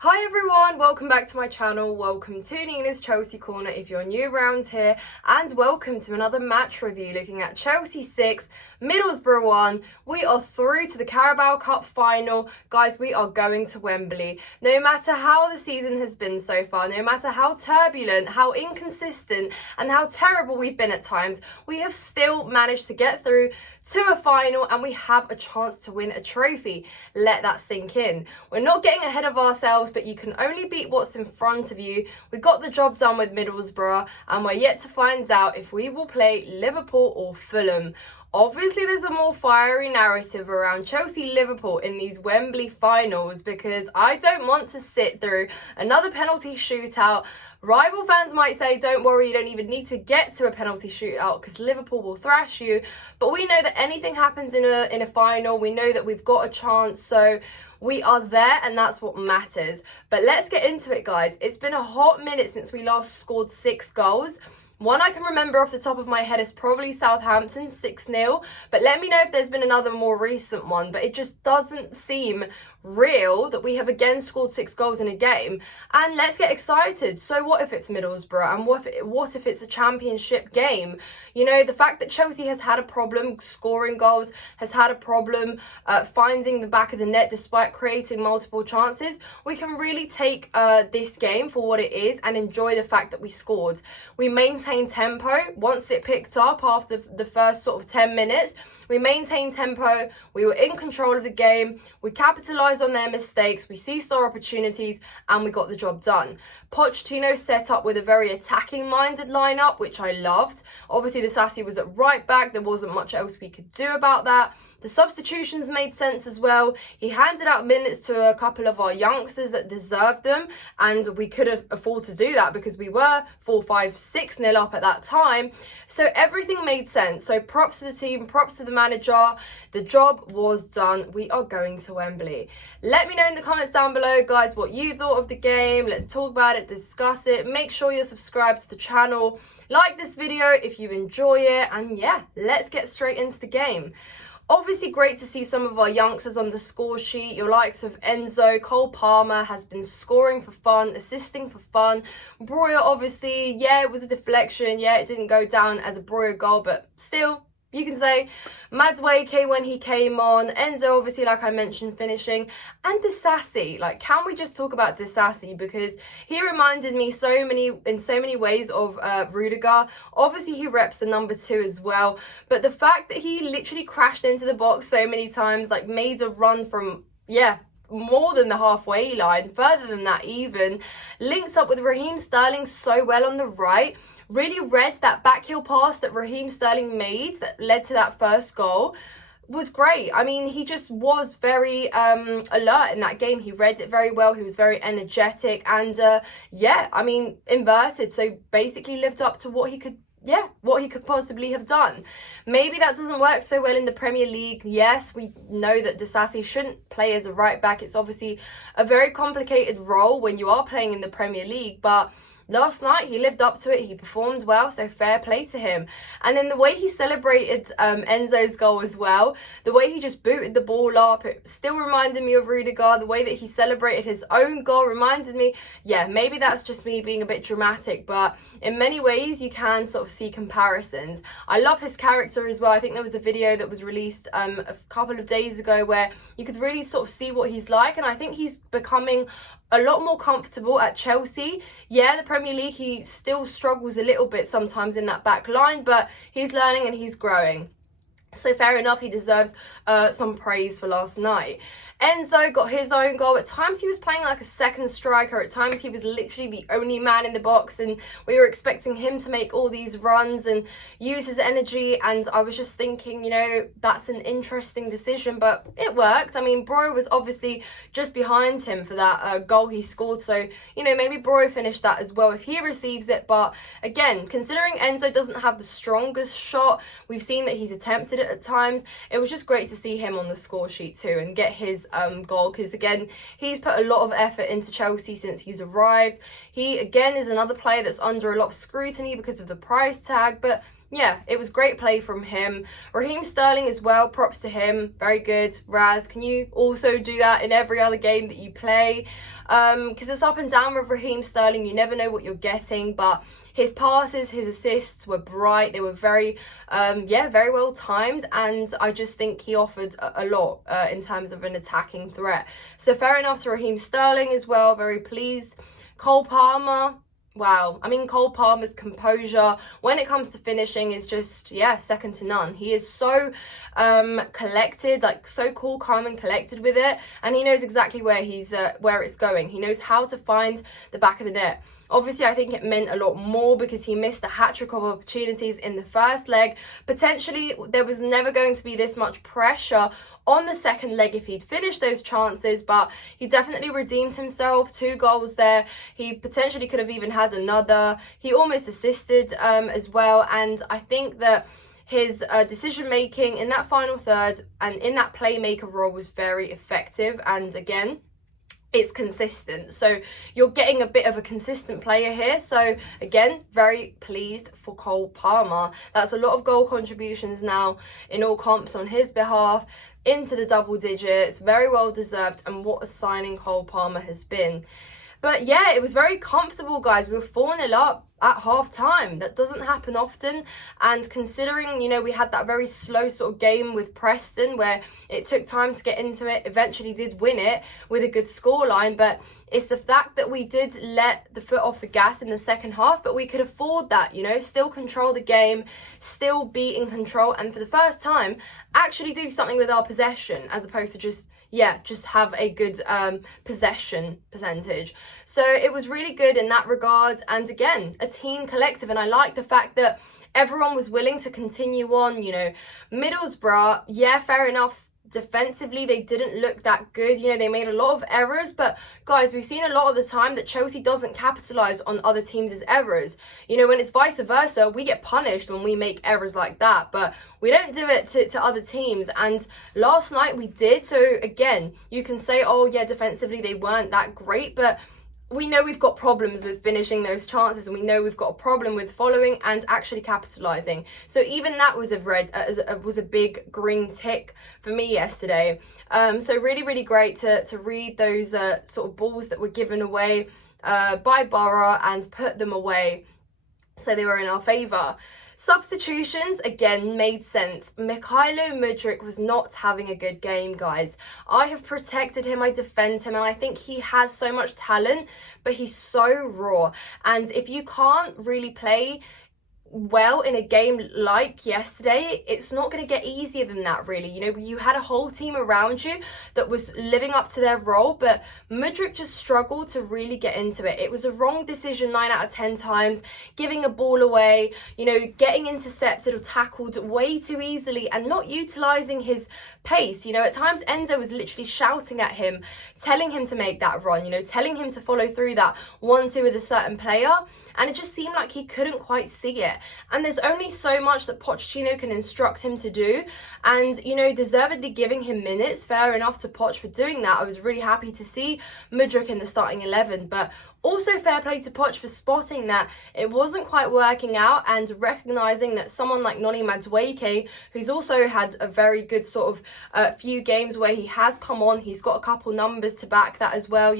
Hi everyone, welcome back to my channel, welcome to Nina's Chelsea Corner if you're new around here, and welcome to another match review looking at Chelsea 6, Middlesbrough 1. We are through to the Carabao Cup final. Guys, we are going to Wembley. No matter how the season has been so far, no matter how turbulent, how inconsistent, and how terrible we've been at times, we have still managed to get through to a final and we have a chance to win a trophy. Let that sink in. We're not getting ahead of ourselves, but you can only beat what's in front of you. We got the job done with Middlesbrough and we're yet to find out if we will play Liverpool or Fulham. Obviously, there's a more fiery narrative around Chelsea-Liverpool in these Wembley finals because I don't want to sit through another penalty shootout. Rival fans might say, don't worry, you don't even need to get to a penalty shootout because Liverpool will thrash you. But we know that anything happens in a final. We know that we've got a chance, so we are there and that's what matters. But let's get into it, guys. It's been a hot minute since we last scored 6 goals. One I can remember off the top of my head is probably Southampton 6-0, but let me know if there's been another more recent one, but it just doesn't seem real that we have again scored 6 goals in a game. And let's get excited. So what if it's Middlesbrough, and what if it's a championship game? You know, the fact that Chelsea has had a problem scoring goals, has had a problem finding the back of the net despite creating multiple chances, we can really take this game for what it is and enjoy the fact that we scored. We maintained tempo once it picked up after the first sort of 10 minutes. We maintained tempo, we were in control of the game, we capitalised on their mistakes, we seized our opportunities, and we got the job done. Pochettino set up with a very attacking-minded lineup, which I loved. Obviously, the Sassy was at right back, there wasn't much else we could do about that. The substitutions made sense as well. He handed out minutes to a couple of our youngsters that deserved them, and we could afford to do that because we were 4-5, 6-0 up at that time. So everything made sense. So props to the team, props to the manager. The job was done. We are going to Wembley. Let me know in the comments down below, guys, what you thought of the game. Let's talk about it, discuss it. Make sure you're subscribed to the channel. Like this video if you enjoy it. And yeah, let's get straight into the game. Obviously, great to see some of our youngsters on the score sheet. Your likes of Enzo, Cole Palmer has been scoring for fun, assisting for fun. Breuer, obviously, yeah, it was a deflection. Yeah, it didn't go down as a Breuer goal, but still, you can say Mudryk when he came on. Enzo, obviously, like I mentioned, finishing. And Disassi. Like, can we just talk about Disassi? Because he reminded me in so many ways of Rudiger. Obviously, he reps the number 2 as well. But the fact that he literally crashed into the box so many times, like made a run from, more than the halfway line, further than that even, links up with Raheem Sterling so well on the right. Really read that backheel pass that Raheem Sterling made that led to that first goal. Was great. I mean, he just was very alert in that game. He read it very well. He was very energetic and I mean, inverted. So basically lived up to what he could possibly have done. Maybe that doesn't work so well in the Premier League. Yes, we know that Disassi shouldn't play as a right back. It's obviously a very complicated role when you are playing in the Premier League, but last night, he lived up to it. He performed well, so fair play to him. And then the way he celebrated Enzo's goal as well, the way he just booted the ball up, it still reminded me of Rudiger. The way that he celebrated his own goal reminded me, maybe that's just me being a bit dramatic, but in many ways, you can sort of see comparisons. I love his character as well. I think there was a video that was released a couple of days ago where you could really sort of see what he's like, and I think he's becoming a lot more comfortable at Chelsea. Yeah, the Premier League, he still struggles a little bit sometimes in that back line, but he's learning and he's growing. So fair enough, he deserves some praise for last night. Enzo got his own goal. At times he was playing like a second striker. At times he was literally the only man in the box, and we were expecting him to make all these runs and use his energy. And I was just thinking, you know, that's an interesting decision, but it worked. I mean, Breuer was obviously just behind him for that goal he scored. So, you know, maybe Breuer finished that as well if he receives it. But again, considering Enzo doesn't have the strongest shot, we've seen that he's attempted it at times. It was just great to see him on the score sheet too and get his goal, because again, he's put a lot of effort into Chelsea since he's arrived. He again is another player that's under a lot of scrutiny because of the price tag, but yeah, it was great play from him. Raheem Sterling as well, props to him, very good. Raz, can you also do that in every other game that you play? Because it's up and down with Raheem Sterling, you never know what you're getting, but his passes, his assists were bright. They were very well timed. And I just think he offered a lot in terms of an attacking threat. So fair enough to Raheem Sterling as well. Very pleased. Cole Palmer. Wow. I mean, Cole Palmer's composure when it comes to finishing is just, second to none. He is so collected, like so cool, calm and collected with it. And he knows exactly where where it's going. He knows how to find the back of the net. Obviously, I think it meant a lot more because he missed a hat-trick of opportunities in the first leg. Potentially, there was never going to be this much pressure on the second leg if he'd finished those chances, but he definitely redeemed himself. 2 goals there. He potentially could have even had another. He almost assisted as well, and I think that his decision-making in that final third and in that playmaker role was very effective, and again, it's consistent. So you're getting a bit of a consistent player here. So again, very pleased for Cole Palmer. That's a lot of goal contributions now in all comps on his behalf, into the double digits. Very well deserved, and what a signing Cole Palmer has been. But yeah, it was very comfortable, guys. We were 4-0 up at half time. That doesn't happen often. And considering, we had that very slow sort of game with Preston where it took time to get into it, eventually did win it with a good scoreline. But it's the fact that we did let the foot off the gas in the second half, but we could afford that, still control the game, still be in control. And for the first time, actually do something with our possession as opposed to just have a good possession percentage. So it was really good in that regard. And again, a team collective. And I like the fact that everyone was willing to continue on. Middlesbrough, fair enough. Defensively, they didn't look that good. They made a lot of errors, but guys, we've seen a lot of the time that Chelsea doesn't capitalize on other teams' errors. When it's vice versa, we get punished when we make errors like that, but we don't do it to other teams. And last night we did. So again, you can say, defensively they weren't that great, but we know we've got problems with finishing those chances, and we know we've got a problem with following and actually capitalizing. So even that was a big green tick for me yesterday. So really, really great to read those sort of balls that were given away by Borough and put them away so they were in our favour. Substitutions, again, made sense. Mykhailo Mudryk was not having a good game, guys. I have protected him, I defend him, and I think he has so much talent, but he's so raw. And if you can't really play well in a game like yesterday, it's not going to get easier than that, really. You had a whole team around you that was living up to their role, but Mudryk just struggled to really get into it. It was a wrong decision 9 out of 10 times, giving a ball away, getting intercepted or tackled way too easily and not utilising his pace. At times Enzo was literally shouting at him, telling him to make that run, telling him to follow through that 1-2 with a certain player. And it just seemed like he couldn't quite see it. And there's only so much that Pochettino can instruct him to do. And, deservedly giving him minutes, fair enough to Poch for doing that. I was really happy to see Mudryk in the starting 11. But also fair play to Poch for spotting that it wasn't quite working out and recognising that someone like Noni Madueke, who's also had a very good sort of few games where he has come on, he's got a couple numbers to back that as well,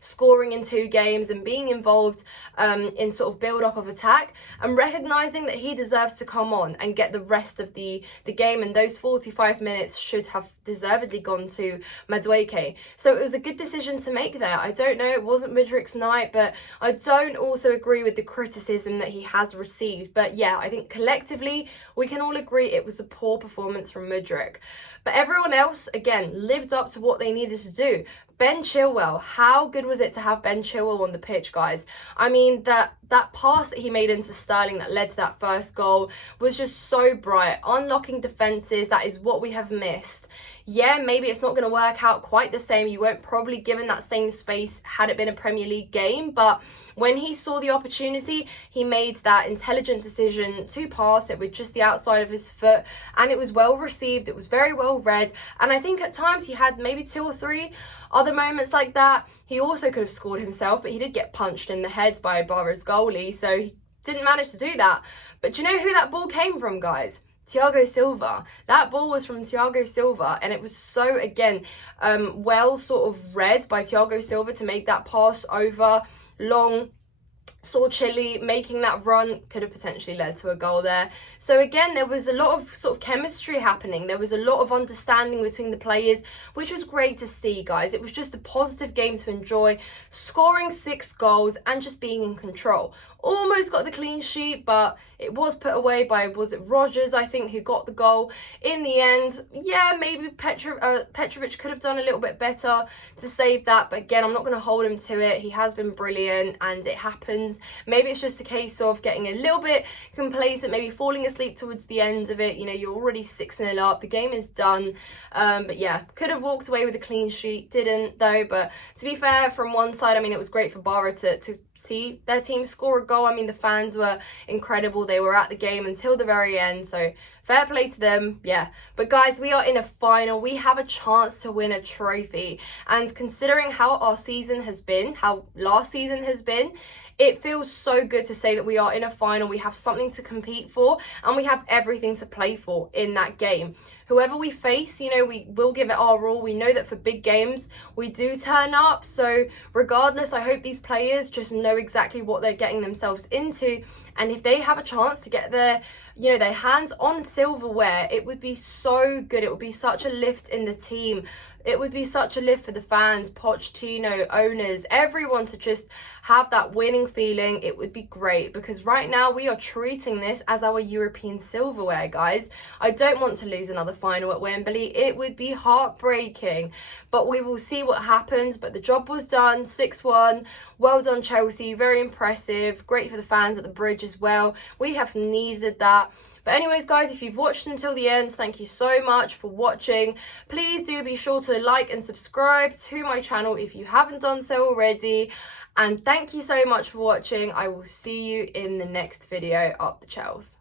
scoring in 2 games and being involved in sort of build-up of attack, and recognising that he deserves to come on and get the rest of the game, and those 45 minutes should have deservedly gone to Madueke. So it was a good decision to make there. I don't know, it wasn't Mudryk's night, but I don't also agree with the criticism that he has received. But yeah, I think collectively we can all agree it was a poor performance from Mudryk. But everyone else, again, lived up to what they needed to do. Ben Chilwell, how good was it to have Ben Chilwell on the pitch, guys? I mean, that pass that he made into Sterling that led to that first goal was just so bright. Unlocking defences, that is what we have missed. Yeah, maybe it's not going to work out quite the same. You won't probably give him that same space had it been a Premier League game, but when he saw the opportunity, he made that intelligent decision to pass it with just the outside of his foot, and it was well received, it was very well read, and I think at times he had maybe 2 or 3 other moments like that. He also could have scored himself, but he did get punched in the head by Borough's goalie, so he didn't manage to do that. But do you know who that ball came from, guys? Thiago Silva. That ball was from Thiago Silva, and it was so, again, well sort of read by Thiago Silva to make that pass over long. Saw Chile making that run, could have potentially led to a goal there. So again, there was a lot of sort of chemistry happening. There was a lot of understanding between the players, which was great to see, guys. It was just a positive game to enjoy, scoring 6 goals and just being in control. Almost got the clean sheet, but it was put away by, was it Rogers, I think, who got the goal in the end. Yeah, maybe Petrovic could have done a little bit better to save that, but again, I'm not going to hold him to it. He has been brilliant, and it happens. Maybe it's just a case of getting a little bit complacent, maybe falling asleep towards the end of it. You know, you're already 6-0 up, the game is done. But yeah, could have walked away with a clean sheet, didn't though. But to be fair, from one side, I mean, it was great for Barra to see their team score a goal. I mean, the fans were incredible. They were at the game until the very end, so fair play to them. Yeah, but guys, we are in a final. We have a chance to win a trophy, and considering how our season has been, how last season has been, it feels so good to say that we are in a final. We have something to compete for, and we have everything to play for in that game. Whoever we face, you know, we will give it our all. We know that for big games, we do turn up. So regardless, I hope these players just know exactly what they're getting themselves into. And if they have a chance to get their, you know, their hands on silverware, it would be so good. It would be such a lift in the team. It would be such a lift for the fans, Pochettino, owners, everyone to just have that winning feeling. It would be great, because right now we are treating this as our European silverware, guys. I don't want to lose another final at Wembley. It would be heartbreaking, but we will see what happens. But the job was done, 6-1. Well done, Chelsea. Very impressive. Great for the fans at the bridge as well. We have needed that. But anyways, guys, if you've watched until the end, thank you so much for watching. Please do be sure to like and subscribe to my channel if you haven't done so already. And thank you so much for watching. I will see you in the next video. Up the Chels.